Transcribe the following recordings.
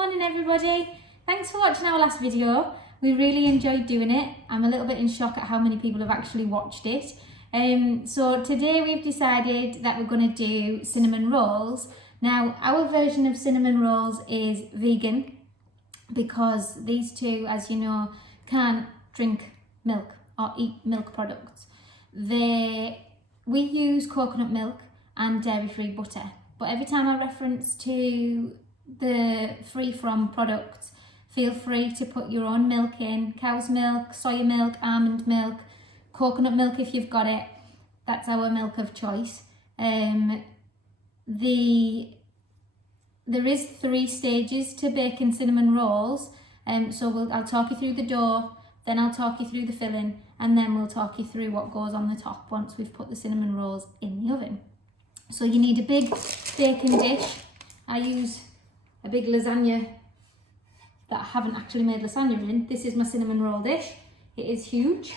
Morning everybody. Thanks for watching our last video. We really enjoyed doing it. I'm a little bit in shock at how many people have actually watched it. So today we've decided that we're going to do cinnamon rolls. Now our version of cinnamon rolls is vegan because these two, as you know, can't drink milk or eat milk products. We use coconut milk and dairy-free butter, but every time I reference to the free from products, feel free to put your own milk in: cow's milk, soya milk, almond milk, coconut milk if you've got it. That's our milk of choice. There is 3 stages to baking cinnamon rolls. I'll talk you through the dough, then I'll talk you through the filling, and then we'll talk you through what goes on the top once we've put the cinnamon rolls in the oven. So you need a big baking dish. I use a big lasagna that I haven't actually made lasagna in. This is my cinnamon roll dish. It is huge.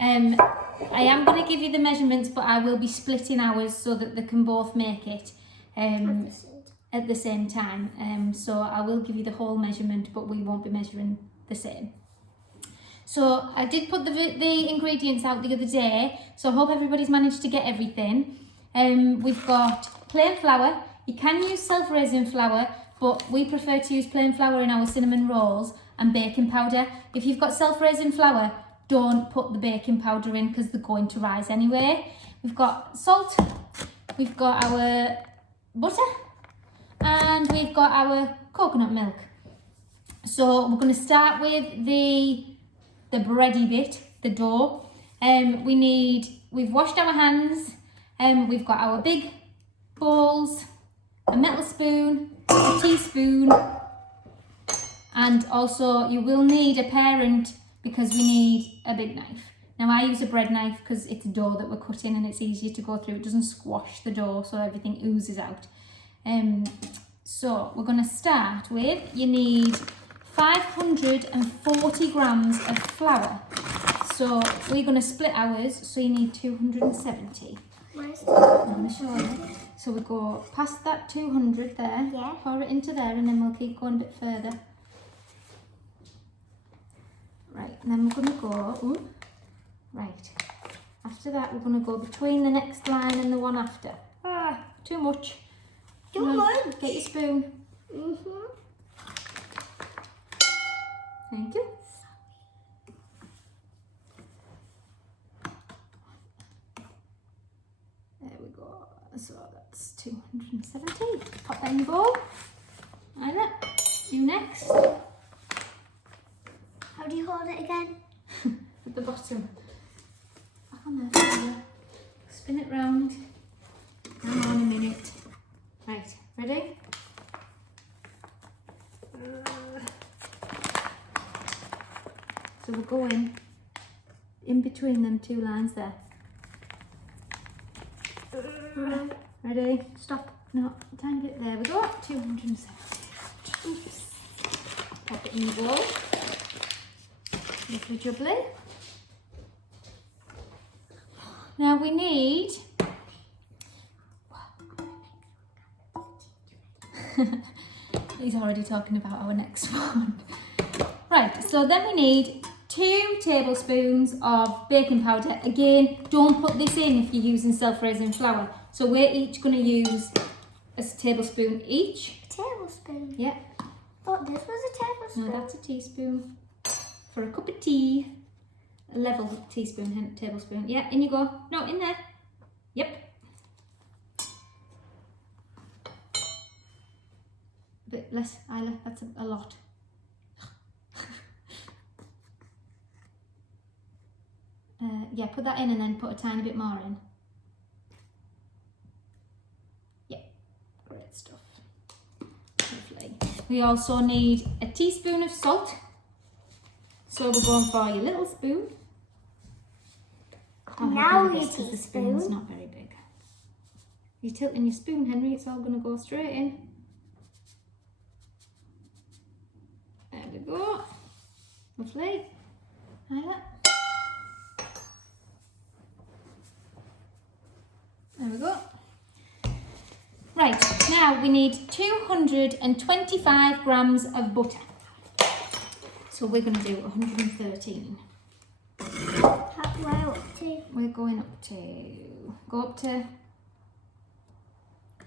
I am going to give you the measurements, but I will be splitting ours so that they can both make it at the same time. So I will give you the whole measurement, but we won't be measuring the same. So I did put the ingredients out the other day, so I hope everybody's managed to get everything. We've got plain flour. You can use self-raising flour, but we prefer to use plain flour in our cinnamon rolls, and baking powder. If you've got self-raising flour, don't put the baking powder in because they're going to rise anyway. We've got salt, we've got our butter, and we've got our coconut milk. So we're going to start with the bready bit, the dough. We've washed our hands, we've got our big bowls, a metal spoon, a teaspoon, and also you will need a parent because we need a big knife. Now I use a bread knife because it's dough that we're cutting and it's easier to go through. It doesn't squash the dough so everything oozes out. So we're going to start with, you need 540 grams of flour. So we're going to split ours, so you need 270. I'm going to show you. So we go past that 200 there, pour it into there, and then we'll keep going a bit further. Right, and then we're going to go, right, after that we're going to go between the next line and the one after. Too much. Too much. Get your spoon. Thank you. There we go. So that's 270. Pop that in the bowl. Either. You next. How do you hold it again? At the bottom. Back on there. Spin it round. Hang on a minute. Right, ready? So we're going in between them 2 lines there. Ready? Stop. No, a tiny bit. There we go. 270. Oops. Pop it in the bowl. Lovely jubbly. Now we need... He's already talking about our next one. Right, so then we need 2 tablespoons of baking powder. Again, don't put this in if you're using self-raising flour. So we're each going to use a tablespoon each. A tablespoon? Yeah. Thought this was a tablespoon. No, that's a teaspoon. For a cup of tea, a level teaspoon, tablespoon. Yeah, in you go. No, in there. Yep. A bit less, Isla, that's a lot. Yeah, put that in and then put a tiny bit more in. Yeah, great stuff. Lovely. We also need a teaspoon of salt. So we're going for your little spoon. Now your teaspoon. The spoon's not very big. You're tilting your spoon, Henry, it's all going to go straight in. There we go. Lovely. Isla. There we go. Right, now Now we need 225 grams of butter. So we're going to do 113. Halfway up to. We're going go up to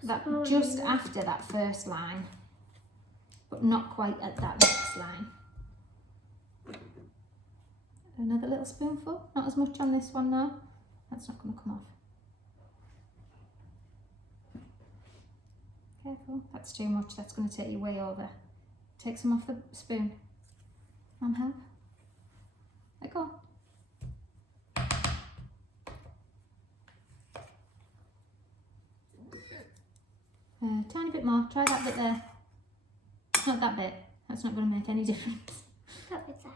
that just after that first line, but not quite at that next line. Another little spoonful, not as much on this one now. That's not going to come off. Careful, that's too much, that's going to take you way over. Take some off the spoon. Mum, help. Let go. Tiny bit more, try that bit there. Not that bit, that's not going to make any difference. That bit there.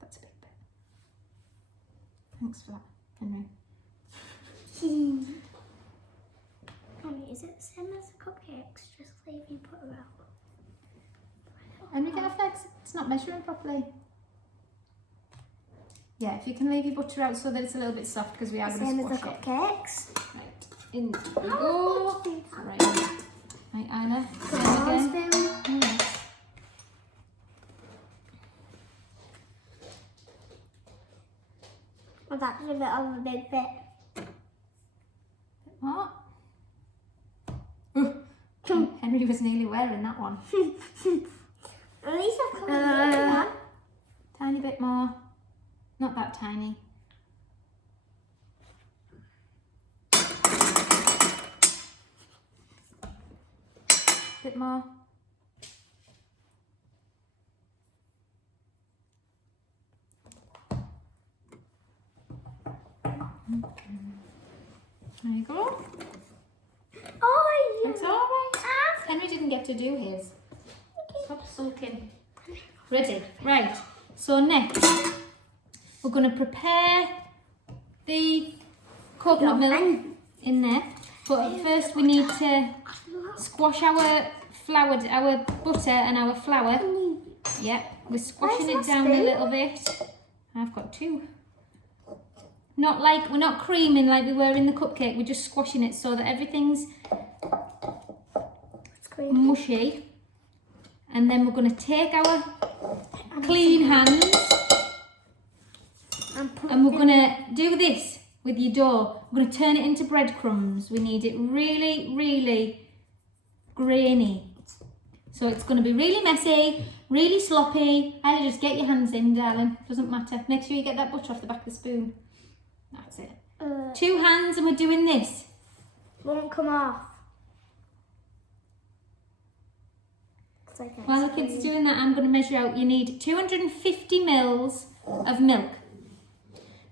That's a big bit. Thanks for that, Henry. Mommy, is it the same as the cupcakes? Just leaving butter out. Henry, get off legs, it's not measuring properly. Yeah, if you can leave your butter out so that it's a little bit soft because we are going Same to as squash the it. cupcakes. Right, in we go. Right, right, Isla. Again. Spoon. Yes. Well, that's a bit of a big bit. What? Henry was nearly wearing that one. At least I've covered that. Tiny bit more. Not that tiny. Bit more. There you go. Oh, It's all right. Henry didn't get to do his. Stop sulking. Ready? Right. So next, we're going to prepare the coconut milk in there. But first we need to squash our butter and our flour. Yep, we're squashing it down a little bit. I've got two. Not like, we're not creaming like we were in the cupcake, we're just squashing it so that everything's mushy. And then we're going to take our clean hands and we're going to do this with your dough. We're going to turn it into breadcrumbs. We need it really, really grainy. So it's going to be really messy, really sloppy. Ellie, just get your hands in, darling. Doesn't matter. Make sure you get that butter off the back of the spoon. That's it. 2 hands and we're doing this. Won't come off. While the kids are doing that, I'm going to measure out. You need 250 mils of milk.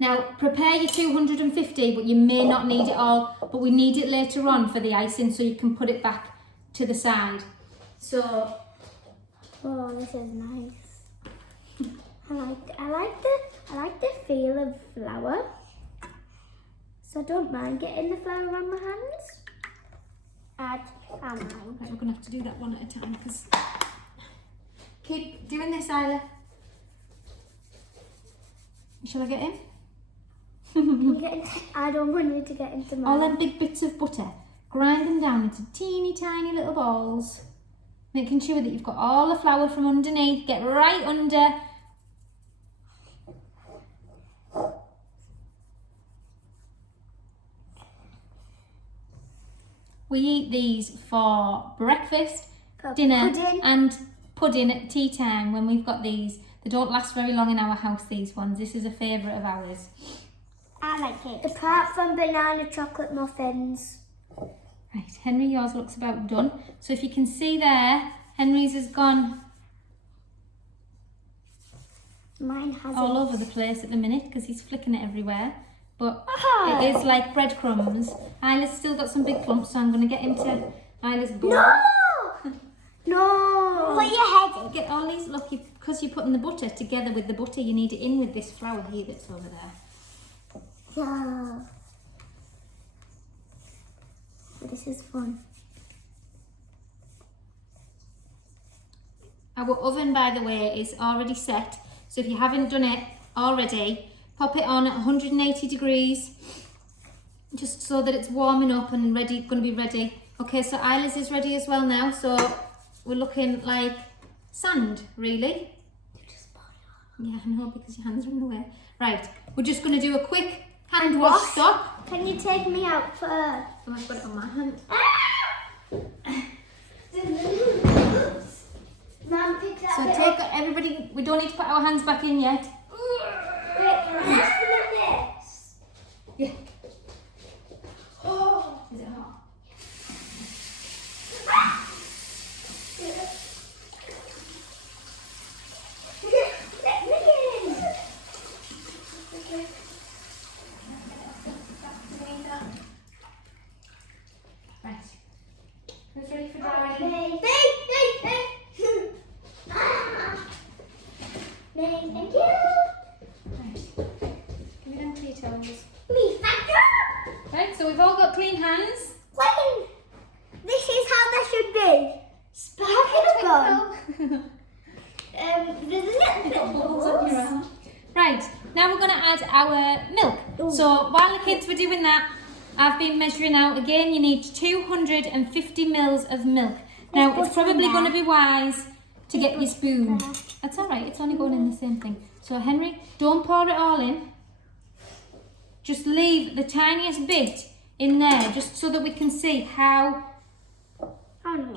Now, prepare your 250, but you may not need it all, but we need it later on for the icing so you can put it back to the side. So, oh, this is nice. I like the feel of flour. So I don't mind getting the flour on my hands. I mind. Right, we're going to have to do that one at a time because... Keep doing this, Isla. Shall I get in? I don't want you to get into mine. All them big bits of butter, grind them down into teeny tiny little balls, making sure that you've got all the flour from underneath. Get right under. We eat these for breakfast, dinner pudding. and pudding at tea time when we've got these. They don't last very long in our house, these ones. This is a favourite of ours. I like it. Apart from banana chocolate muffins. Right, Henry, yours looks about done. So if you can see there, Henry's has gone Mine has all over the place at the minute because he's flicking it everywhere. But it is like breadcrumbs. Isla's still got some big clumps, so I'm going to get into Isla's bowl. No! No! Put your head in. Get all these, look, because you're putting the butter together with the butter, you need it in with this flour here that's over there. Yeah. This is fun. Our oven, by the way, is already set. So if you haven't done it already, pop it on at 180 degrees, just so that it's warming up and ready, going to be ready Okay, so Isla's is ready as well now. So we're looking like sand, really. Yeah, I know, because your hands are in the way. Right, we're just going to do a quick hand wash stop. Can you take me out first? Oh, I've got it on my hand. Mum, pick that So bit take up. everybody, we don't need to put our hands back in yet. Wait, can I ask you this? Yeah. Oh. Is it hot? Let me in. Right. Who's ready for drying? Thank you. Right. Give me them tea towels. Me factor. Right, so we've all got clean hands. Wait. This is how they should be. Sparkle gun. There's a little bit of bubbles. Right, now we're going to add our milk. So while the kids were doing that, I've been measuring out. Again, you need 250 mils of milk. Now, it's probably going to be wise to get your spoon. That's all right, it's only going in the same thing. So Henry, don't pour it all in. Just leave the tiniest bit in there, just so that we can see how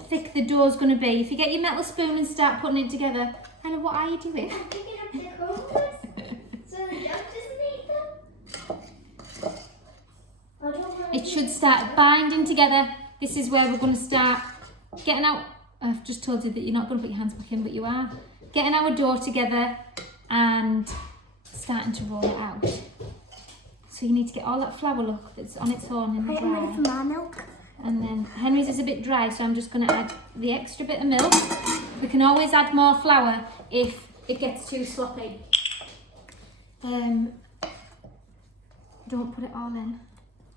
thick the dough's going to be. If you get your metal spoon and start putting it together, Hannah, what are you doing? I'm picking up the crumbs so the dog doesn't eat them. I don't want It should start binding together. This is where we're going to start getting out. I've just told you that you're not going to put your hands back in, but you are. Getting our dough together and starting to roll it out. So you need to get all that flour, look, that's on its own in the I'm ready dry. for my milk. And then Henry's is a bit dry, so I'm just going to add the extra bit of milk. We can always add more flour if it gets too sloppy. Don't put it all in.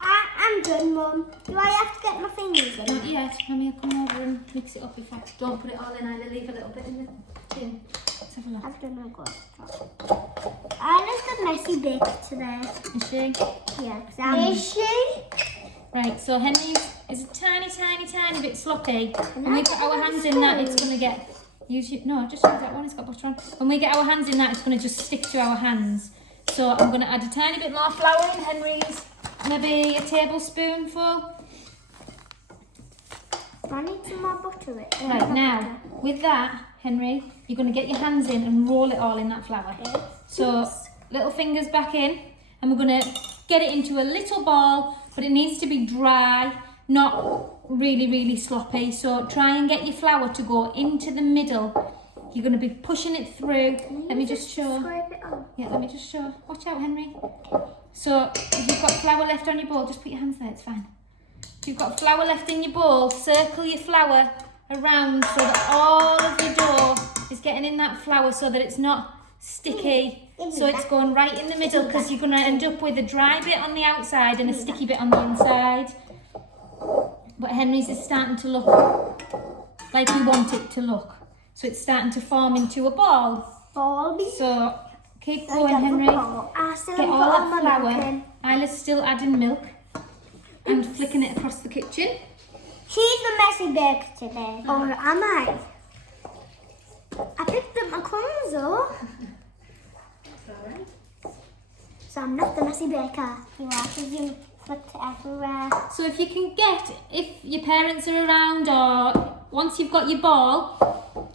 I'm done, Mum. Do I have to get my fingers in? Not yet. Mummy, I'll come over and mix it up if I don't put it all in. I'll leave a little bit in the tin. Let's have a look. I've done a good job. I just got messy baked today. Is she? Yeah, because Is she? Right, so Henry's is a tiny, tiny, tiny bit sloppy. When we get our hands in that, it's going to get... No, just use that one, it's got butter on. When we get our hands in that, it's going to just stick to our hands. So I'm going to add a tiny bit more flour in Henry's. Maybe a tablespoonful. I need some more butter. Right, now, with that, Henry, you're going to get your hands in and roll it all in that flour. Okay. So, little fingers back in, and we're going to get it into a little ball, but it needs to be dry, not really, really sloppy. So try and get your flour to go into the middle. You're going to be pushing it through. Let me just show. Scrape it on. Yeah, let me just show. Watch out, Henry. So, if you've got flour left on your bowl, just put your hands there, it's fine. If you've got flour left in your bowl, circle your flour around so that all of your dough is getting in that flour so that it's not sticky. So it's going right in the middle, because you're going to end up with a dry bit on the outside and a sticky bit on the inside. But Henry's is starting to look like we want it to look. So it's starting to form into a ball. So keep going, Henry. Get all that flour. Isla's still adding milk and flicking it across the kitchen. She's the messy baker today. Or am I? I picked up my crumbs though. So I'm not the messy baker. You are, because you flipped it everywhere. So if you can get, if your parents are around or once you've got your ball,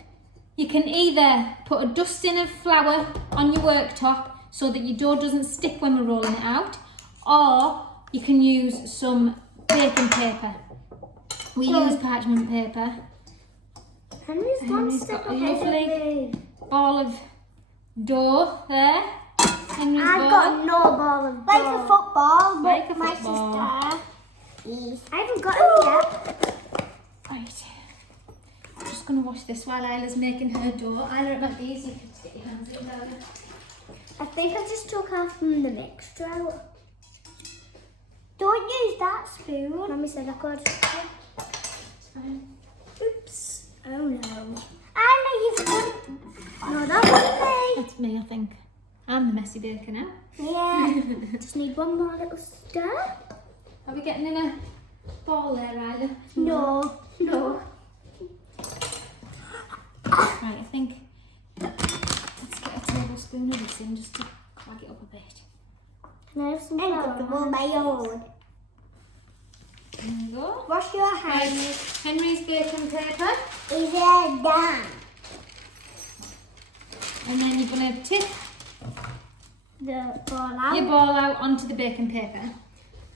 you can either put a dusting of flour on your worktop so that your dough doesn't stick when we're rolling it out, or you can use some baking paper. We use parchment paper. Henry's got a lovely ball of dough there. Henry's I've ball. got no ball of dough. Like a football, Like a my football. sister. I haven't got it yet. Right. I'm just going to wash this while Isla's making her dough. Isla, it might be easy for you to get your hands in there. I think I just took half from the mixture out. Don't use that spoon. Mummy said I could. It's fine. Oops. Oh no. Isla, you've done... No, that wasn't me. That's me, I think. I'm the messy baker now. Yeah. Just need one more little stir. Are we getting in a ball there, Isla? No. Right, I think let's get a tablespoon of this in just to clag it up a bit. Can I have some flour? And got the my own. There we go. Wash your Right, hands. Henry's baking paper, Is it done? and then you're going to tip The ball out. your ball out onto the baking paper,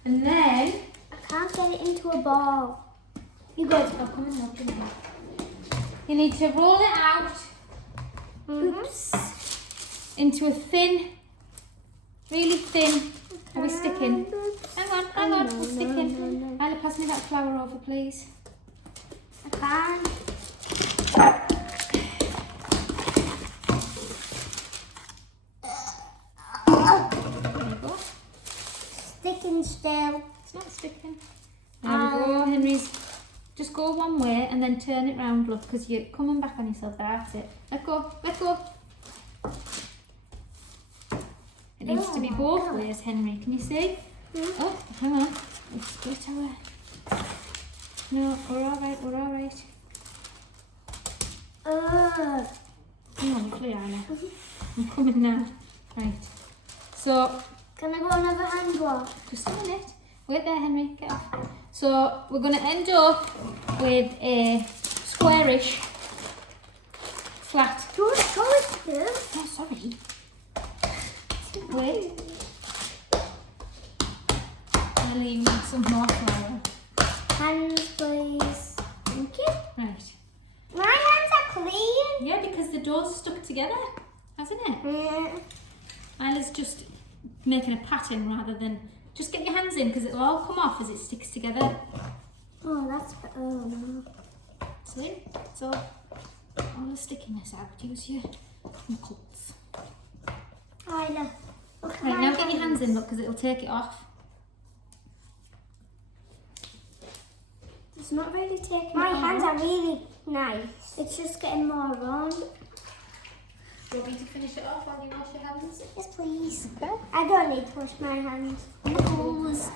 and then I can't get it into a ball. You go. oh, come on, look, come on. You need to roll it out Oops. into a thin, really thin. Are we sticking? Hang on, we're sticking. Isla, pass me that flour over, please. I can't. There you go. Sticking still. It's not sticking. There we go, Henry's. Just go one way and then turn it round, look, because you're coming back on yourself. That's it. Let go, let go. It needs to be both ways, Henry. Can you see? Oh, hang on. It's split away. No, we're all right, we're all right. Come on, clear, Anna. I'm coming now. Right. So, Can I go another hand wash? just a minute. Wait there, Henry. Get off. So we're going to end up with a squarish flat. Don't touch them. Oh, sorry. Wait. I'll leave you some more flour. Hands, please. Thank you. Right. My hands are clean. Yeah, because the dough's stuck together, hasn't it? Isla's just making a pattern rather than... Just get your hands in because it'll all come off as it sticks together. Oh, that's... Oh, no. See? So, all the stickiness out. Use your knuckles. Isla, look at Right, my now get your hands in, look, because it'll take it off. It's not really taking My hands are really nice. It's just getting more wrong. Do you want me to finish it off while you wash your hands? Yes, please. Okay. I don't need to wash my hands. Knuckles.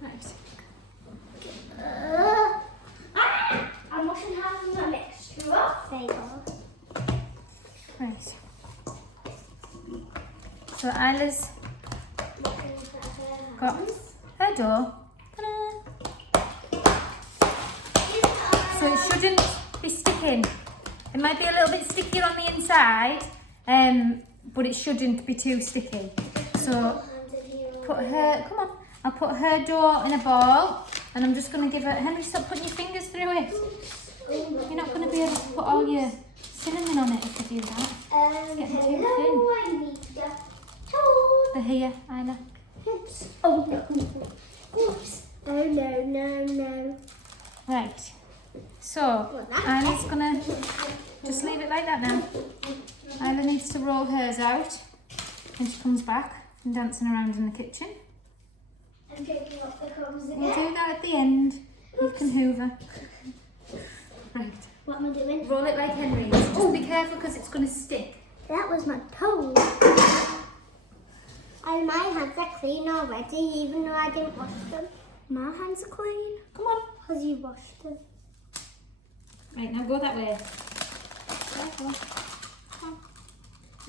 Right. I'm washing hands with a mixture of favour. Right. So Isla's got her dough. Ta-da. So it shouldn't be sticking. It might be a little bit stickier on the inside, but it shouldn't be too sticky. So put her, come on, I'll put her dough in a ball and I'm just going to give her, Henry, stop putting your fingers through it. You're not going to be able to put all your cinnamon on it if you do that. It's getting too thin. I need the tool. They're here, Isla. Oops. Oh no. Oops. Oh no. Right. So, Isla's going to just leave it like that now. Isla needs to roll hers out when she comes back from dancing around in the kitchen. I'm picking up the crumbs again. We'll do that at the end. You can hoover. Right. What am I doing? Roll it like Henry's. Just be careful because it's going to stick. That was my toe. And my hands are clean already, even though I didn't wash them. My hands are clean. Come on. Because you washed them. Right, now go that way. Careful. Come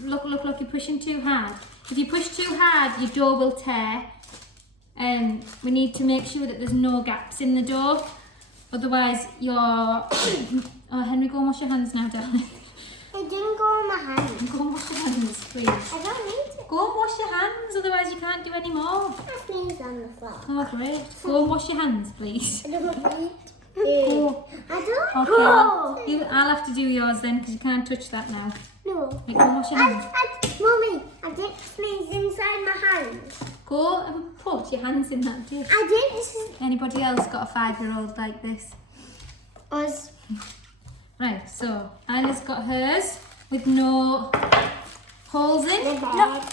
on. Look, you're pushing too hard. If you push too hard, your dough will tear. We need to make sure that there's no gaps in the dough. Otherwise, oh, Henry, go and wash your hands now, darling. It didn't go on my hands. Go and wash your hands, please. I don't need to. Go and wash your hands, otherwise you can't do any more. I sneezed on the floor. Oh, great. Go and wash your hands, please. I don't need Go. I don't Okay, I'll have to do yours then, because you can't touch that now. No. Right, go and wash your hands. Mummy, I didn't sneeze inside my hands. Go and put your hands in that dish. I didn't. Anybody else got a 5-year-old like this? Us. Right, so Isla's got hers with no holes in. The bag.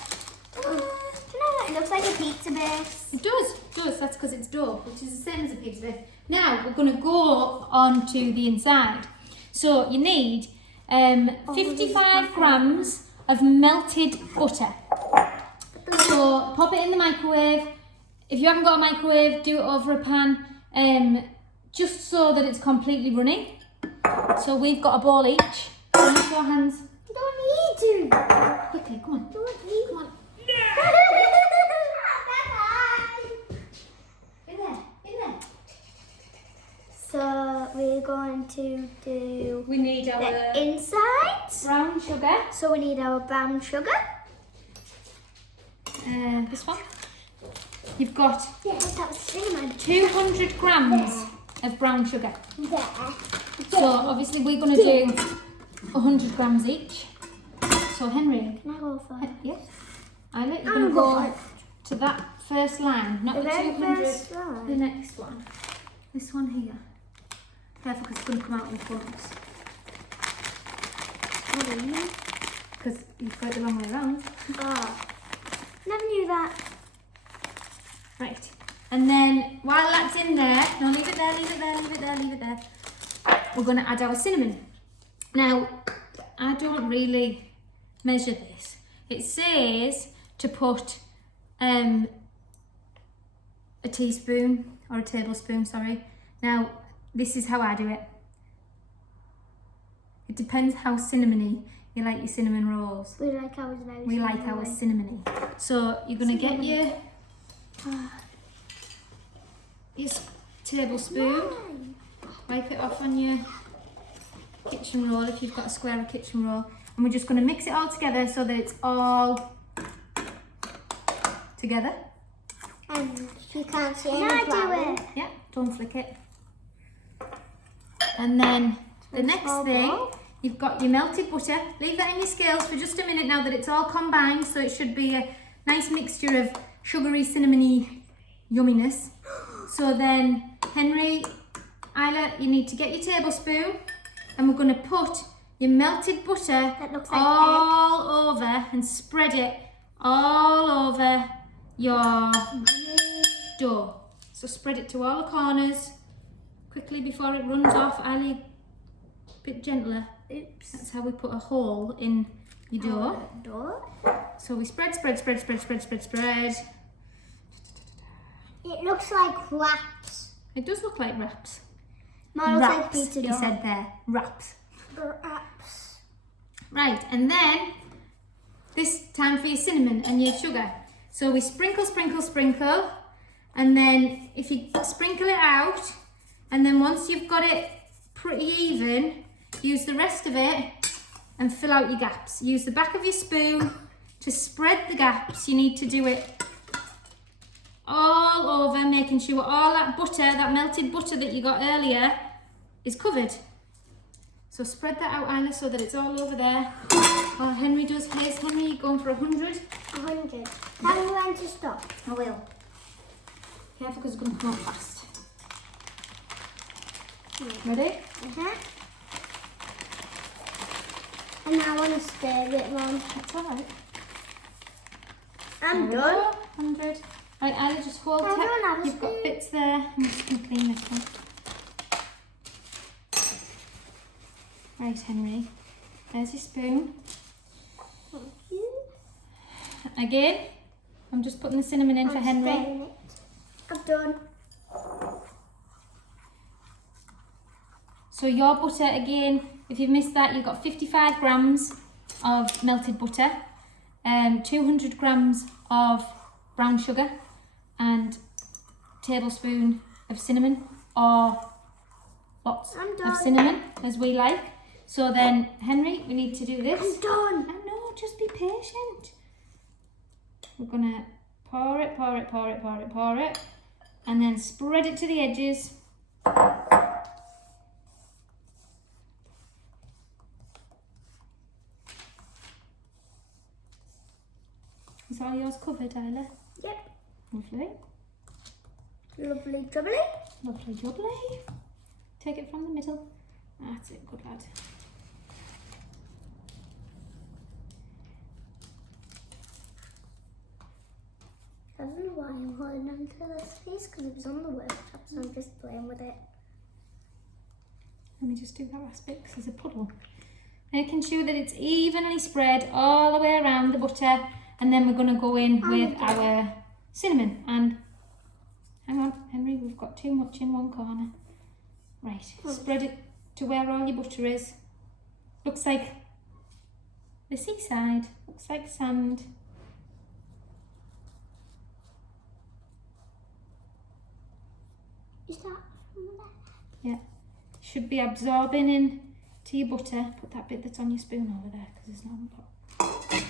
Do you know what? It looks like a pizza base. It does. That's because it's dough, which is the same as a pizza base. Now we're going to go on to the inside. So you need 55 grams of melted butter. So pop it in the microwave. if you haven't got a microwave, do it over a pan, just so that it's completely running. So we've got a bowl each. Wash your hands. You don't need to. Quickly, come on. Don't need Come on. In there, in there. So we're going to do We need our the insides. brown sugar. So we need our brown sugar. This one. You've got Yeah, that was cinnamon. 200 grams of brown sugar. There. So obviously we're going to do 100 grams each. So Henry, Can I go first? yes. Isla, you're going to go to that first line, not the very 200, first line. the next one. This one here. Careful because it's going to come out in clumps. Because you've got it the long way around. Oh, never knew that. Right. And then while that's in there, no, leave it there, leave it there, leave it there, leave it there. We're going to add our cinnamon. Now, I don't really measure this. It says to put a teaspoon or a tablespoon, sorry. Now, this is how I do it. It depends how cinnamony you like your cinnamon rolls. We like ours very We like ours cinnamony. So you're going to get your tablespoon, wipe it off on your kitchen roll if you've got a square of kitchen roll, and we're just going to mix it all together so that it's all together. And you can't see any flowers. Yeah, don't flick it. And then the next small thing, bowl. you've got your melted butter. Leave that in your scales for just a minute now that it's all combined, so it should be a nice mixture of sugary, cinnamony yumminess. So then, Henry, Isla, you need to get your tablespoon, and we're going to put your melted butter That looks like all over and spread it all over your dough. So spread it to all the corners quickly before it runs off. Isla, a bit gentler. Oops. That's how we put a hole in your dough. Door. So we spread, spread, spread, spread, spread, spread, spread. It looks like wraps. It does look like wraps. Mine looks like Wraps, pizza he dough. said there. Wraps. Wraps. Right, and then this time for your cinnamon and your sugar. So we sprinkle, sprinkle, sprinkle, and then if you sprinkle it out, and then once you've got it pretty even, use the rest of it and fill out your gaps. Use the back of your spoon to spread the gaps. You need to do it all over, making sure all that butter, that melted butter that you got earlier, is covered. So spread that out, Isla, so that it's all over there. While Henry does his. Henry, going for 100. 100. Tell me when to stop. I will. Careful because it's going to come up fast. Ready? And I want to stir it, Mum. That's alright. I'm done. 100. Right, Isla, just hold I don't tight. have a You've got spoon. bits there. I'm just going to clean this one. Right, Henry. There's your spoon. Thank you. Again, I'm just putting the cinnamon in for Henry. Stirring it. I'm done. So your butter, again, if you've missed that, you've got 55 grams of melted butter, 200 grams of brown sugar, and tablespoon of cinnamon, or lots I'm done. of cinnamon, as we like. So then, Henry, we need to do this. I'm done. I know, just be patient. We're gonna pour it, pour it, pour it, pour it, pour it, and then spread it to the edges. Is all yours covered, Isla? Yep. Lovely. Lovely jubbly. Lovely jubbly. Take it from the middle. That's it, good lad. I don't know why I'm holding on to this piece because it was on the worktop, so I'm just playing with it. Let me just do that last bit because there's a puddle. Making sure that it's evenly spread all the way around the butter, and then we're going to go in with our cinnamon and Hang on, Henry, we've got too much in one corner. Right, spread it to where all your butter is. Looks like the seaside, looks like sand. Is that Yeah, should be absorbing in to your butter. Put that bit that's on your spoon over there because it's not on top.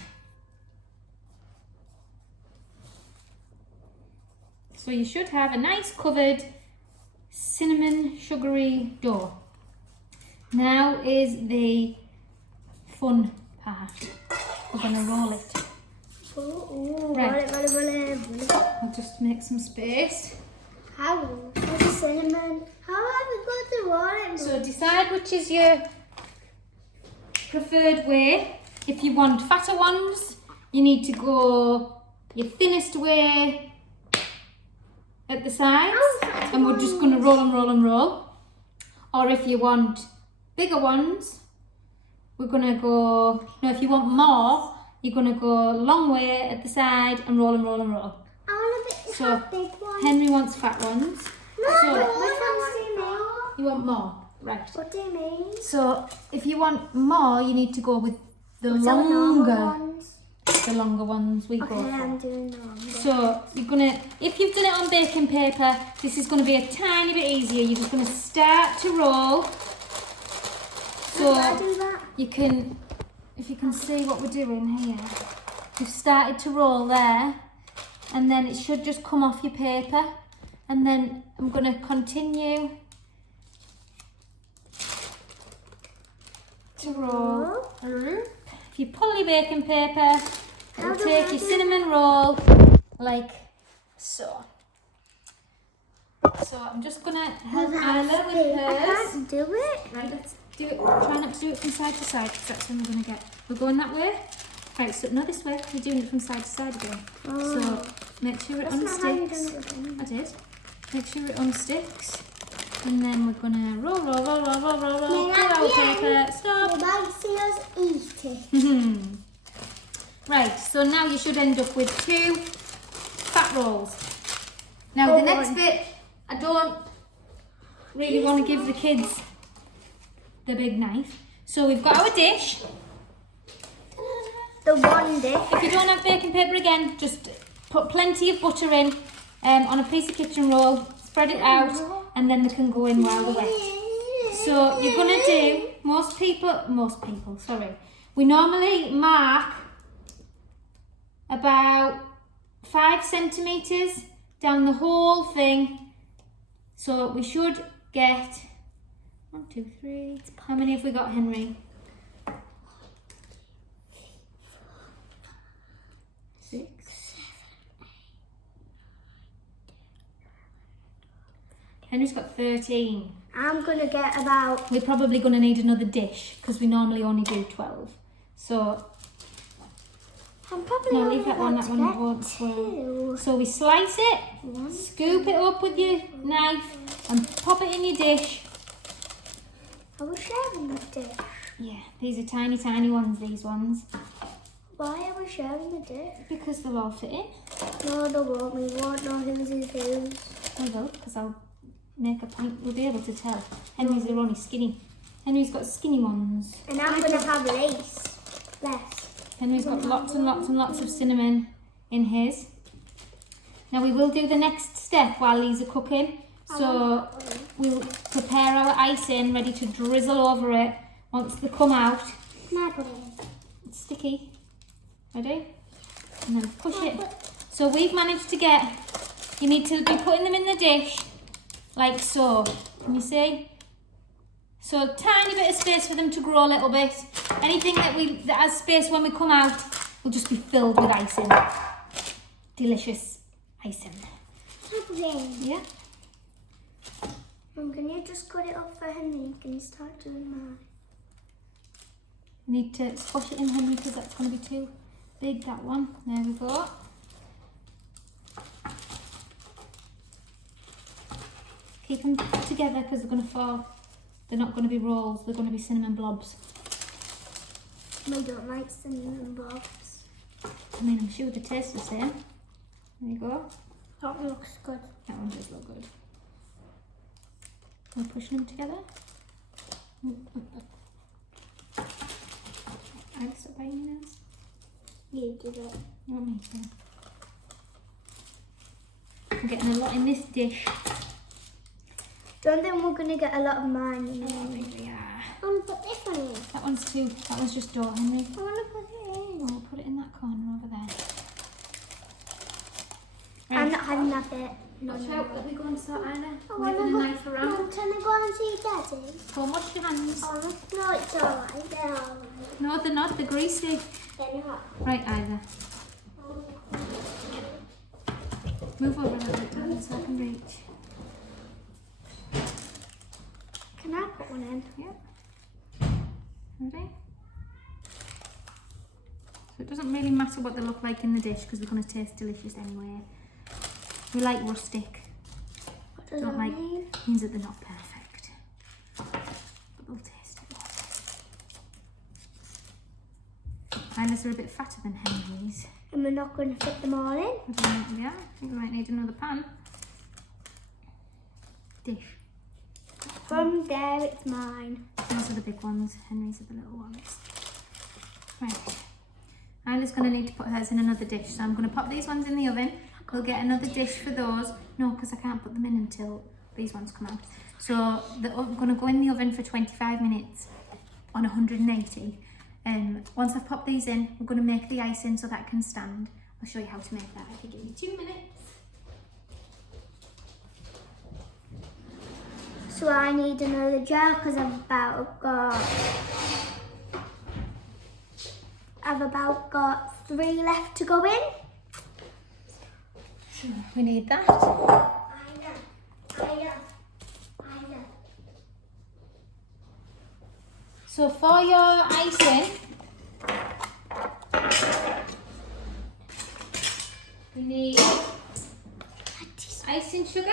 So you should have a nice covered cinnamon sugary dough. Now is the fun part. We're going to roll it. Right. I'll just make some space. How? What's the cinnamon? How have we got the roll? So decide which is your preferred way. If you want fatter ones, you need to go your thinnest way at the sides, and we're just going to roll and roll and roll. Or if you want bigger ones, we're going to go, no, if you want more, you're going to go long way at the side and roll and roll and roll. I want a bit So big one. Henry wants fat ones. No, So which ones do you mean? you want more, right? What do you mean? So if you want more, you need to go with the What's our normal longer, ones? the longer ones we Okay, go for. I'm doing the longer. So you're gonna, if you've done it on baking paper, this is gonna be a tiny bit easier. You're just gonna start to roll. How do I do So that? you can, if you can see what we're doing here, you've started to roll there, and then it should just come off your paper. And then I'm gonna continue to roll. If you pull your baking paper, it'll do take I your do cinnamon roll like so. So I'm just gonna help Isla with I hers. can't do it. Right, let's do it. Try not to do it from side to side because that's when we're gonna get. We're going that way. Right, so no, this way. We're doing it from side to side again. So make sure it That's not how you done unsticks. it again. I did. Make sure it unsticks. And then we're gonna roll, roll, roll, roll, roll, roll, roll. Yeah, Pull our yeah. paper. Stop. You might see us eat it. Right, so now you should end up with 2 fat rolls. Now the next bit, I don't really want to give the kids the big knife. So we've got our dish. The one dish. If you don't have baking paper again, just put plenty of butter in on a piece of kitchen roll, spread it out, and then they can go in while they're wet. So you're gonna do, most people, sorry. We normally mark about 5 centimetres down the whole thing. So we should get 1, 2, 3. How many have we got, Henry? 6. Henry's got 13. I'm gonna get about. We're probably going to need another dish because we normally only do 12. So, I'm probably no, only leave that one, about that to one get won't swirl. 2. So we slice it, One. scoop it up with your knife and pop it in your dish. I was sharing the dish. Yeah, these are tiny, tiny ones, these ones. Why are we sharing the dish? Because they'll all fit in. No, they won't. We won't know whose is whose. I will, because I'll make a point. We'll be able to tell. Henry's are only skinny. Henry's got skinny ones. And I'm gonna have lace. Less. Henry's got lots and lots and lots of cinnamon in his. Now we will do the next step while these are cooking. So we'll prepare our icing ready to drizzle over it once they come out. Can I put it in? It's sticky. Ready? And then push it. So we've managed to get, you need to be putting them in the dish like so. Can you see? So a tiny bit of space for them to grow a little bit. Anything that has space when we come out will just be filled with icing. Delicious icing. Can I put it in? Yeah? Mum, can you just cut it up for Henry? Can you start doing mine? Need to squash it in, Henry, because that's going to be too big, that one. There we go. Keep them together because they're going to fall. They're not going to be rolls, they're going to be cinnamon blobs. I don't like cinnamon blobs. I mean, I'm sure they taste the same. There you go. That looks good. That one does look good. We're pushing them together. I'll stop biting your nails. You did it. You want me to? I'm getting a lot in this dish. Don't think we're going to get a lot of mine in Oh, there. maybe, yeah. I want to put this one in. That one's too. That one's just dough, Henry. I want to put it in. Oh, we'll put it in that corner over there. I'm not having that bit. Watch out, let me go and start Isla. I wanna Moving the go- knife around. Mum, can I go and see Daddy? Go and wash your hands. Oh, no, it's alright. They're alright. No, they're not. They're greasy. They're not. Right, Isla. Move over a little bit, darling, so I can reach. Can I put one in? Yep. Ready? So it doesn't really matter what they look like in the dish because they're going to taste delicious anyway. We like rustic. What does Don't that like mean? means that they're not perfect. But they'll taste it. Isla's are a bit fatter than Henry's. And we're not going to fit them all in. Yeah, I think we might need another pan. Dish. From there, it's mine. Those are the big ones, Henry's are the little ones. Right. Isla's going to need to put hers in another dish, so I'm going to pop these ones in the oven. We'll get another dish for those. No, because I can't put them in until these ones come out. So they're going to go in the oven for 25 minutes on 180. Once I've popped these in, we're going to make the icing so that can stand. I'll show you how to make that if you give me 2 minutes. So I need another jar because I've about got 3 left to go in. So we need that. I know. So for your icing, we need icing sugar.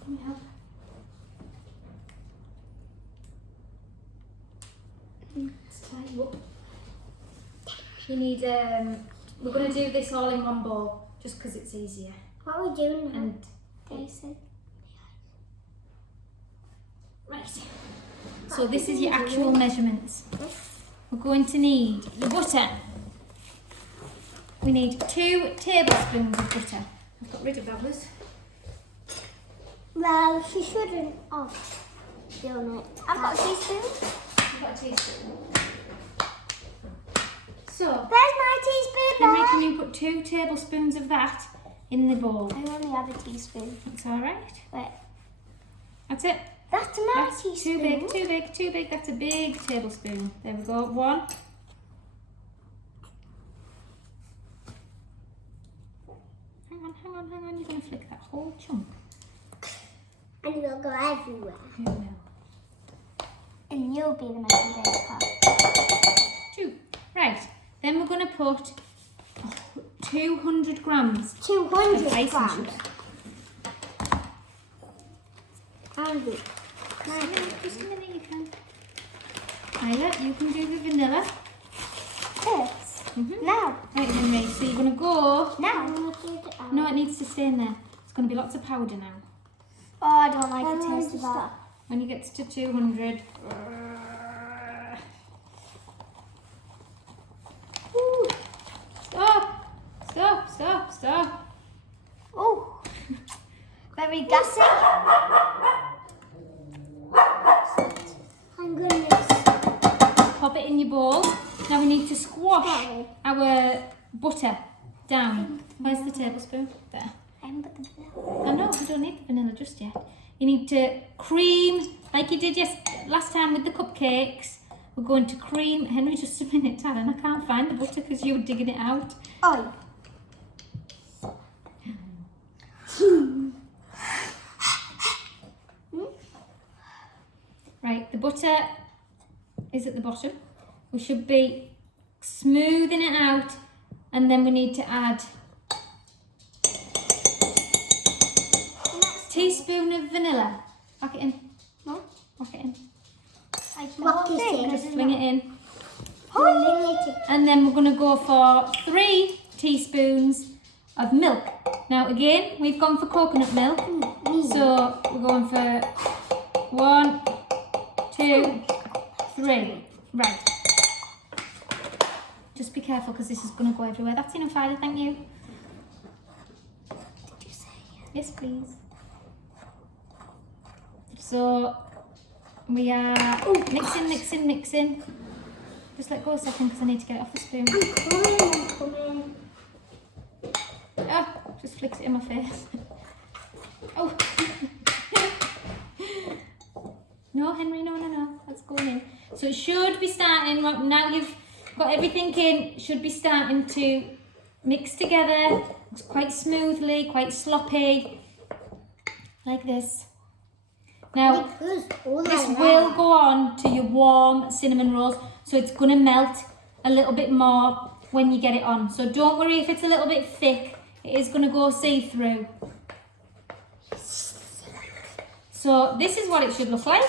Let me help. Let's tie you up. You need, we're going to do this all in one bowl, just because it's easier. What are we doing now? And Jason? right. So this is your actual measurements. We're going to need the butter. We need 2 tablespoons of butter. I've got rid of others. Well, she shouldn't have done it. I've got a teaspoon. You've got a teaspoon. So, There's my teaspoon Henry, there. can you put 2 tablespoons of that in the bowl? I only have a teaspoon. That's all right. Wait, That's it. that's my That's teaspoon. too big, too big, too big. That's a big tablespoon. There we go. 1. Hang on. You're going to flick that whole chunk. And it'll go everywhere. You will. And you'll be the messy baker. 2. Right. Then we're going to put 200 grams 200 of icing grams. sugar. Andy, Just a minute, you can. Isla, you can do the vanilla. this. Mhm. Now. Right, Henry, so you're going to go. Now. No, it needs to stay in there. It's going to be lots of powder now. Oh, I don't like the taste of that. When you get to 200. Ooh. Stop. Oh, very gassy. Thank goodness. Pop it in your bowl. Now we need to squash Sorry. our butter down. Where's the tablespoon? There. I haven't put the Oh no, you don't need the vanilla just yet. You need to cream, like you did last time with the cupcakes. We're going to cream. Henry, just a minute, darling. I can't find the butter because you were digging it out. Oh. Right, the butter is at the bottom. We should be smoothing it out, and then we need to add a teaspoon of vanilla. Whack it in. No? Whack it in. Like the What whole is thing. it? Just swing it in. Oh. And then we're going to go for 3 teaspoons of milk. Now again, we've gone for coconut milk. So we're going for 1, 2, 3. Right. Just be careful because this is going to go everywhere. That's enough, Ida, thank you. Did you say Yes, please. So we are mixing. Just let go a second because I need to get it off the spoon. I'm coming. Oh, just flicks it in my face. Oh. No, Henry, no. That's going in. So it should be starting, now you've got everything in, should be starting to mix together quite smoothly, quite sloppy, like this. Now, this will go on to your warm cinnamon rolls, so it's going to melt a little bit more when you get it on. So don't worry if it's a little bit thick, it is going to go see-through. So this is what it should look like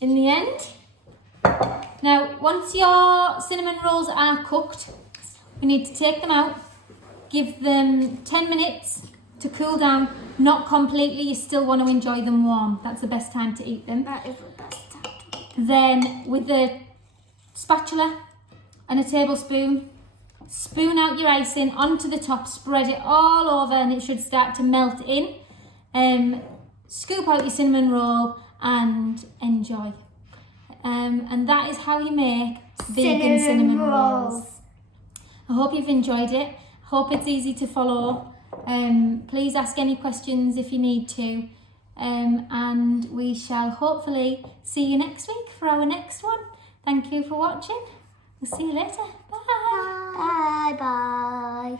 in the end. Now, once your cinnamon rolls are cooked, we need to take them out, give them 10 minutes to cool down, not completely, you still want to enjoy them warm. That's the best time to eat them. That is the best time to eat. Then with a spatula and a tablespoon, spoon out your icing onto the top, spread it all over and it should start to melt in. Scoop out your cinnamon roll and enjoy. And that is how you make vegan cinnamon rolls. I hope you've enjoyed it. Hope it's easy to follow. Please ask any questions if you need to. And we shall hopefully see you next week for our next one. Thank you for watching. We'll see you later. Bye. Bye bye.